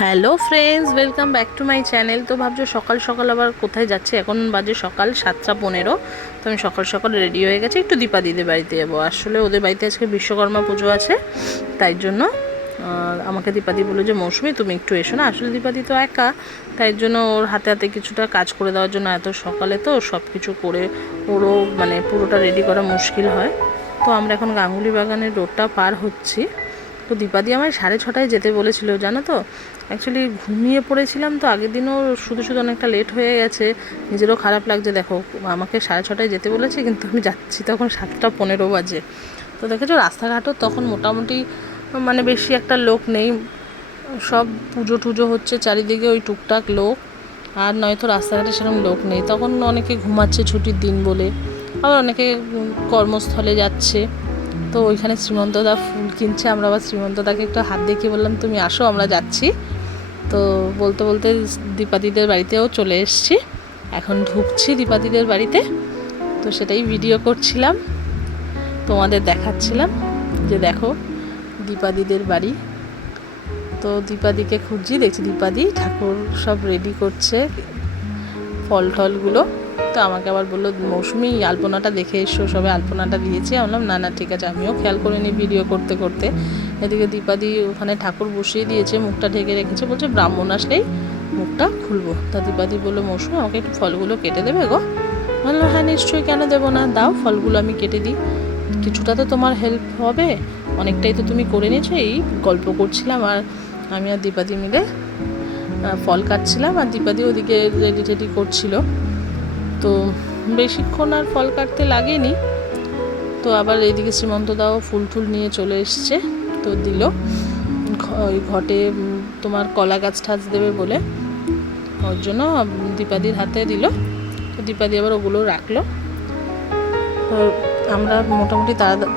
Hello friends, welcome back to my channel. তো ভাবছো সকাল সকাল আবার কোথায় যাচ্ছে? এখন বাজে সকাল 7টা 15। তো আমি সকাল সকাল রেডি হয়ে গেছি, একটু দীপা দিদির বাড়িতে যাবো। আসলে ওদের বাড়িতে আজকে বিশ্বকর্মা পুজো আছে, তাই জন্য আমাকে দীপাদি বললো যে মৌসুমি তুমি একটু এসো না। আসলে দীপাদি তো একা, তাই জন্য ওর হাতে হাতে কিছুটা কাজ করে দেওয়ার জন্য, এত সকালে তো সব কিছু করে ওরও মানে পুরোটা রেডি করা মুশকিল হয়। তো আমরা এখন গাঙ্গুলি বাগানের রোডটা পার হচ্ছি। তো দীপাদি আমায় 6:30টায় যেতে বলেছিল, জানো তো। অ্যাকচুয়ালি ঘুমিয়ে পড়েছিলাম, তো আগের দিনও শুধু শুধু অনেকটা লেট হয়ে গেছে, নিজেরও খারাপ লাগছে। দেখো আমাকে 6:30টায় যেতে বলেছে, কিন্তু আমি যাচ্ছি তখন 7টা 15 বাজে। তো দেখেছো রাস্তাঘাটও তখন মোটামুটি মানে বেশি একটা লোক নেই, সব পুজো টুজো হচ্ছে চারিদিকে, ওই টুকটাক লোক। আর নয়তো রাস্তাঘাটে সেরকম লোক নেই, তখন অনেকে ঘুমাচ্ছে ছুটির দিন বলে, আবার অনেকে কর্মস্থলে যাচ্ছে। তো ওইখানে শ্রীমন্তদা ফুল কিনছে, আমরা আবার শ্রীমন্তদাকে একটু হাত দেখিয়ে বললাম তুমি আসো আমরা যাচ্ছি। তো বলতে বলতে দীপাদিদের বাড়িতেও চলে এসেছি, এখন ঢুকছি দীপাদিদের বাড়িতে। তো সেটাই ভিডিও করছিলাম, তোমাদের দেখাচ্ছিলাম যে দেখো দীপাদিদের বাড়ি। তো দীপাদিকে খুঁজছি, দেখছি দীপাদি ঠাকুর সব রেডি করছে, ফল টলগুলো। তো আমাকে আবার বললো মৌসুমি আলপনাটা দেখে এসো, সবে আলপনাটা দিয়েছি। আমি বললাম না না ঠিক আছে, আমিও খেয়াল করিনি ভিডিও করতে করতে। এদিকে দীপাদি ওখানে ঠাকুর বসিয়ে দিয়েছে, মুখটা ঢেকে রেখেছে, বলছে ব্রাহ্মণ আসলেই মুখটা খুলবো। তা দীপাদি বললো মৌসুমি আমাকে একটু ফলগুলো কেটে দেবে গো। বললো হ্যাঁ নিশ্চয়ই, কেন দেবো না, দাও ফলগুলো আমি কেটে দিই, কিছুটা তো তোমার হেল্প হবে, অনেকটাই তো তুমি করে নিয়েছো। এই গল্প করছিলাম আর আমি আর দীপাদি মিলে ফল কাটছিলাম, আর দীপাদি ওদিকে রেডি টেডি করছিল। তো বেশিক্ষণ আর ফল কাটতে লাগেনি। তো আবার এইদিকে শ্রীমন্তদাও ফুল টুল নিয়ে চলে এসছে, তো দিল ওই ঘটে তোমার কলা গাছ ঠাছ দেবে বলে, ওর জন্য দীপাদির হাতে দিল। তো দীপাদি আবার ওগুলো রাখলো। তো আমরা মোটামুটি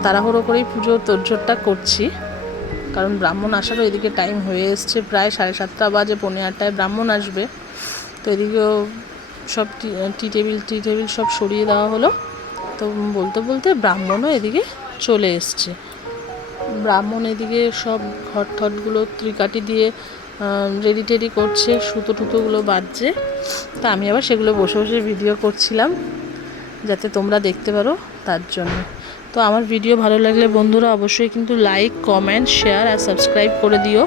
তাড়াহুড়ো করেই পুজোর তোড়জোড়টা করছি, কারণ ব্রাহ্মণ আসারও এদিকে টাইম হয়ে এসছে, প্রায় 7:30 বাজে, 7:45টায় ব্রাহ্মণ আসবে। তো এদিকেও সব টি টেবিল সব সরিয়ে দেওয়া হলো। তো বলতে বলতে ব্রাহ্মণও এদিকে চলে এসছে। ব্রাহ্মণ এদিকে সব ঘট ঠটগুলো ত্রিকাটি দিয়ে রেডি টেডি করছে, সুতো টুতোগুলো বাজছে। তা আমি আবার সেগুলো বসে বসে ভিডিও করছিলাম, যাতে তোমরা দেখতে পারো, তার জন্য। তো আমার ভিডিও ভালো লাগলে বন্ধুরা অবশ্যই কিন্তু লাইক, কমেন্ট, শেয়ার আর সাবস্ক্রাইব করে দিও।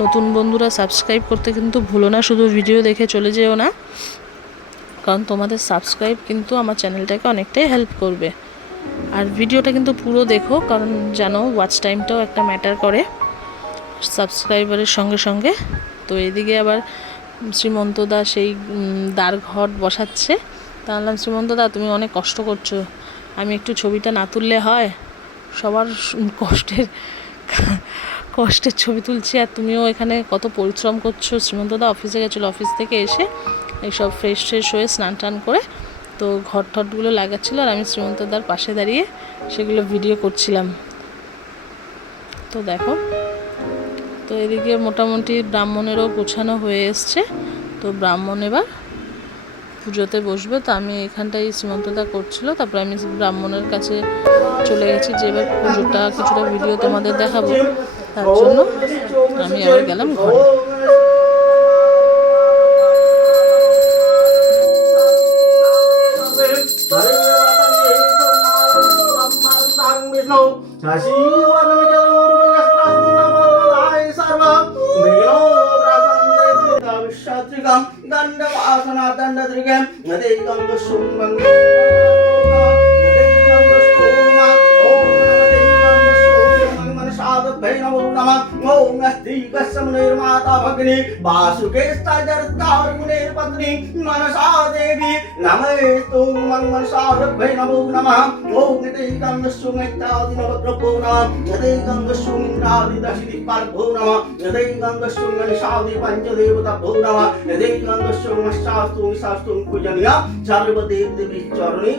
নতুন বন্ধুরা সাবস্ক্রাইব করতে কিন্তু ভুলো না, শুধু ভিডিও দেখে চলে যেও না, কারণ তোমাদের সাবস্ক্রাইব কিন্তু আমার চ্যানেলটাকে অনেকটাই হেল্প করবে। আর ভিডিওটা কিন্তু পুরো দেখো, কারণ জানো ওয়াচ টাইমটাও একটা ম্যাটার করে সাবস্ক্রাইবারের সঙ্গে সঙ্গে। তো এদিকে আবার শ্রীমন্তদা সেই দ্বার ঘট বসাচ্ছে। তা বললাম শ্রীমন্তদা তুমি অনেক কষ্ট করছো, আমি একটু ছবিটা না তুললে হয়? সবার কষ্টের ছবি তুলছি, আর তুমিও এখানে কত পরিশ্রম করছো। শ্রীমন্তদা অফিসে গেছিলো, অফিস থেকে এসে এইসব ফ্রেশ হয়ে স্নান টান করে তো ঘর ঠটগুলো লাগাচ্ছিলো, আর আমি শ্রীমন্তদার পাশে দাঁড়িয়ে সেগুলো ভিডিও করছিলাম। তো দেখো, তো এদিকে মোটামুটি ব্রাহ্মণেরও গোছানো হয়ে এসছে। তো ব্রাহ্মণ এবার পুজোতে বসবে। তো আমি এখানটায় শ্রীমন্তদা করছিল, তারপরে আমি ব্রাহ্মণের কাছে চলে গেছি যে এবার পুজোটা কিছুটা ভিডিও তোমাদের দেখাবো, তার জন্য আমি আবার গেলাম ঘরে। दंडवासना दंडद्रिगं नदेकं शुंभं ओम अस्ति कस्मनिर्माता भगिनी वासुके स्ताजर्तारुणेर पत्नी मनसा देवी नमस्तु मनसा नमो नमः ओम नदेकं शुंगितादि नवग्रहो नमः नदेकं शुंगितादि दशदि पार्भो नमः नदेकं शुंगनिषादि पंचदेवताभो नमः नदेकं शुंगशास्तु शास्तु पूजनीय सर्वदेव देवी चरणे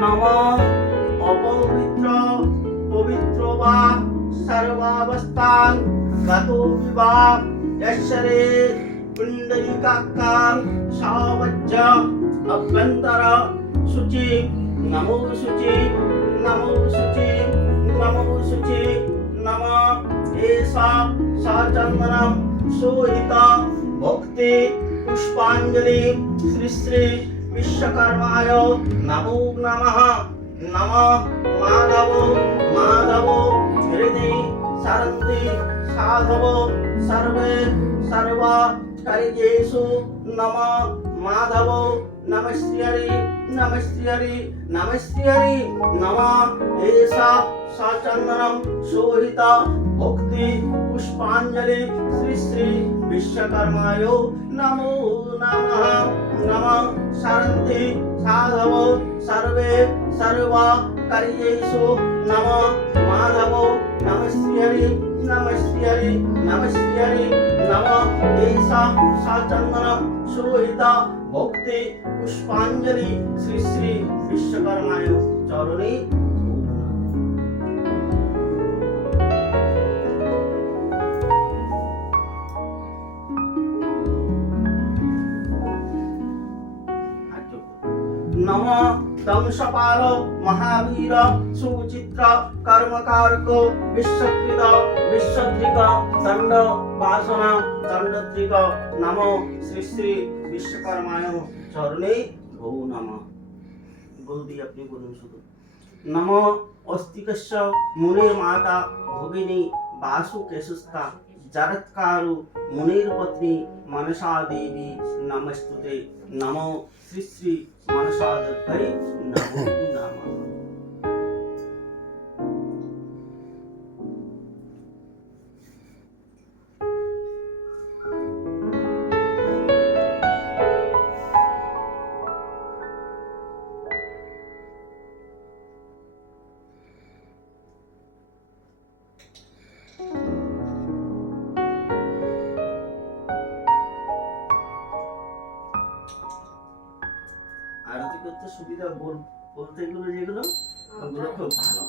नमः अपवित्र पवित्र वा सर्वावस्थान गतो विवा यशरे पुंडरीकाक्षां सावज्ज अभ्यंतर शुचि नमो शुचि नमो शुचि नमो शुचि नमः एषा साचंदनं शोभिता भक्ति पुष्पांजलि श्री श्री विश्वकर्माय नमो नमः नमः माधव माधव हृदय सरन्ति साधव सर्वे सर्वा करिजेषु नमः माधव नमस्यरि नमस्यरि नमस्यरि नमः एषा साचंदनं शोभिता भक्ति पुष्पांजलि श्री श्री विश्वकर्माय नमो नमः नमः सरन्ति साधव सर्वे सर्वा करियेषु नमः माधव नमस्यरि नमस्यरि नमस्यरि नमः एषा साचंदनं शोभिता भक्ति पुष्पांजलि श्री श्री विश्वकर्माय चरणे नमः दंशपाल महावीर सुचित्र कर्मकारक विश्वकृत विश्वत्रिक दंड वासना दंडत्रिक नमो श्री श्री विश्वकर्माय चरणे भो नमः बोल दी अपनी बोलूं शुद्ध नमो अस्तिकस्य मुनिर माता भगिनी वासु केशुस्ता जरत्कारु मुनिर पत्नी मनसा देवी नमस्तुते नमो श्री श्री मनसा दत्तै नमो नमः আরতি করতে সুবিধা বলতে গেলে যেগুলো ওগুলো খুব ভালো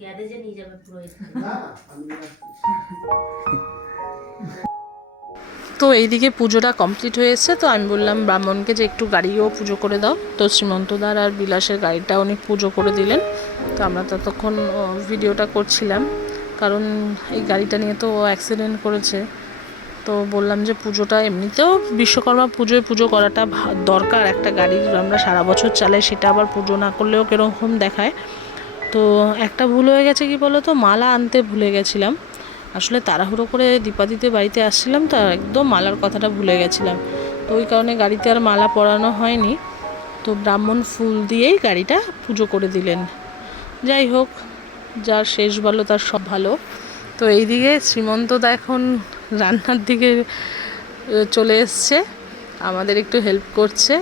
গ্যারেজে নিয়ে যাবে পুরো না আমি তো এইদিকে পুজোটা কমপ্লিট হয়েছে, তো আমি বললাম ব্রাহ্মণকে যে একটু গাড়িও পুজো করে দাও। তো শ্রীমন্তদার আর বিলাসের গাড়িটা উনি পুজো করে দিলেন। তো আমরা ততক্ষণ ভিডিওটা করছিলাম, কারণ এই গাড়িটা নিয়ে তো অ্যাক্সিডেন্ট করেছে। তো বললাম যে পুজোটা এমনিতেও বিশ্বকর্মা পুজোয় পুজো করাটা দরকার, একটা গাড়ির আমরা সারা বছর চালাই, সেটা আবার পুজো না করলেও কীরকম দেখায়। তো একটা ভুল হয়ে গেছে, কি বলো তো, মালা আনতে ভুলে গেছিলাম। আসলে তাড়াহুড়ো করে দীপাদিতে বাড়িতে আসছিলাম, তো একদম মালার কথাটা ভুলে গেছিলাম। তো ওই কারণে গাড়িতে আর মালা পরানো হয়নি। তো ব্রাহ্মণ ফুল দিয়েই গাড়িটা পুজো করে দিলেন। যাই হোক, যার শেষ ভালো তার সব ভালো। তো এইদিকে শ্রীমন্তদা এখন রান্নার দিকে চলে এসছে, আমাদের একটু হেল্প করছে,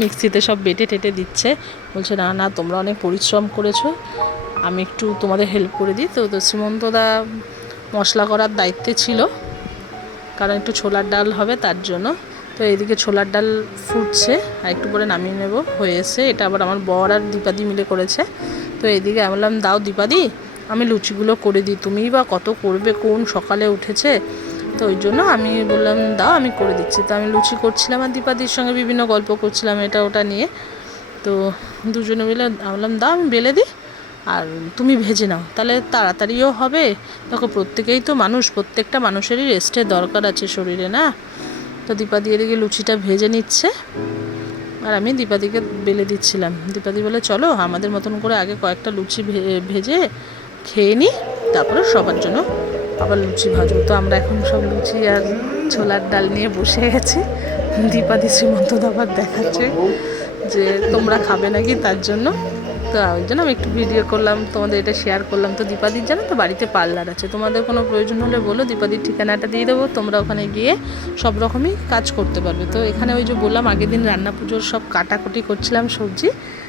মিক্সিতে সব বেটে টেটে দিচ্ছে। বলছে না না, তোমরা অনেক পরিশ্রম করেছো, আমি একটু তোমাদের হেল্প করে দিই। তো শ্রীমন্তদা মশলা করার দায়িত্বে ছিল, কারণ একটু ছোলার ডাল হবে তার জন্য। তো এইদিকে ছোলার ডাল ফুটছে, আর একটু পরে নামিয়ে নেব, হয়ে এসে। এটা আবার আমার বর আর দীপাদি মিলে করেছে। তো এইদিকে আমি বললাম, দাও দীপাদি, আমি লুচিগুলো করে দিই, তুমিই বা কত করবে, কোন সকালে উঠেছে। তো ওই জন্য আমি বললাম দাও, আমি করে দিচ্ছি। তো আমি লুচি করছিলাম আর দীপাদির সঙ্গে বিভিন্ন গল্প করছিলাম এটা ওটা নিয়ে। তো দুজনে মিলে বললাম দাও, আমি বেলে দিই আর তুমি ভেজে নাও, তাহলে তাড়াতাড়িও হবে। দেখো প্রত্যেকেই তো মানুষ, প্রত্যেকটা মানুষেরই রেস্টের দরকার আছে শরীরে, না? তো দীপাদি এদিকে লুচিটা ভেজে নিচ্ছে আর আমি দীপাদিকে বেলে দিচ্ছিলাম। দীপাদি বলে চলো আমাদের মতন করে আগে কয়েকটা লুচি ভেজে খেয়ে নিই, তারপরে সবার জন্য আবার লুচি ভাজবো। তো আমরা এখন সব লুচি আর ছোলার ডাল নিয়ে বসে গেছি। দীপাদি শ্রীমন্তদা আবার দেখাচ্ছে যে তোমরা খাবে নাকি, তার জন্য। তো ওই জন্য আমি একটু ভিডিও করলাম, তোমাদের এটা শেয়ার করলাম। তো দীপাদির জানো তো বাড়িতে পার্লার আছে, তোমাদের কোনো প্রয়োজন হলে বলো, দীপাদির ঠিকানাটা দিয়ে দেবো, তোমরা ওখানে গিয়ে সব রকমই কাজ করতে পারবে। তো এখানে ওই যে বললাম আগের দিন রান্না পুজোর সব কাটাকুটি করছিলাম সবজি।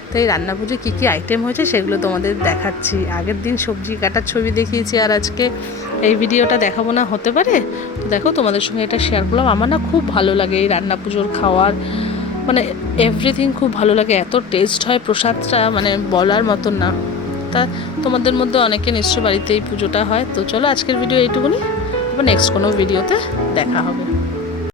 তো এই রান্না পুজোয় কী কী আইটেম হয়েছে সেগুলো তোমাদের দেখাচ্ছি। আগের দিন সবজি কাটার ছবি দেখিয়েছি, আর আজকে এই ভিডিওটা দেখাবো না হতে পারে। তো দেখো তোমাদের সঙ্গে এটা শেয়ার করলাম। আমার না খুব ভালো লাগে এই রান্না পুজোর খাওয়ার, মানে এভরিথিং খুব ভালো লাগে, এত টেস্ট হয় প্রসাদটা, মানে বলার মতন না। তা তোমাদের মধ্যে অনেকে নিশ্চয়ই বাড়িতে এই পুজোটা হয়। তো চলো আজকের ভিডিও এইটুকুনি, আবার নেক্সট কোনো ভিডিওতে দেখা হবে।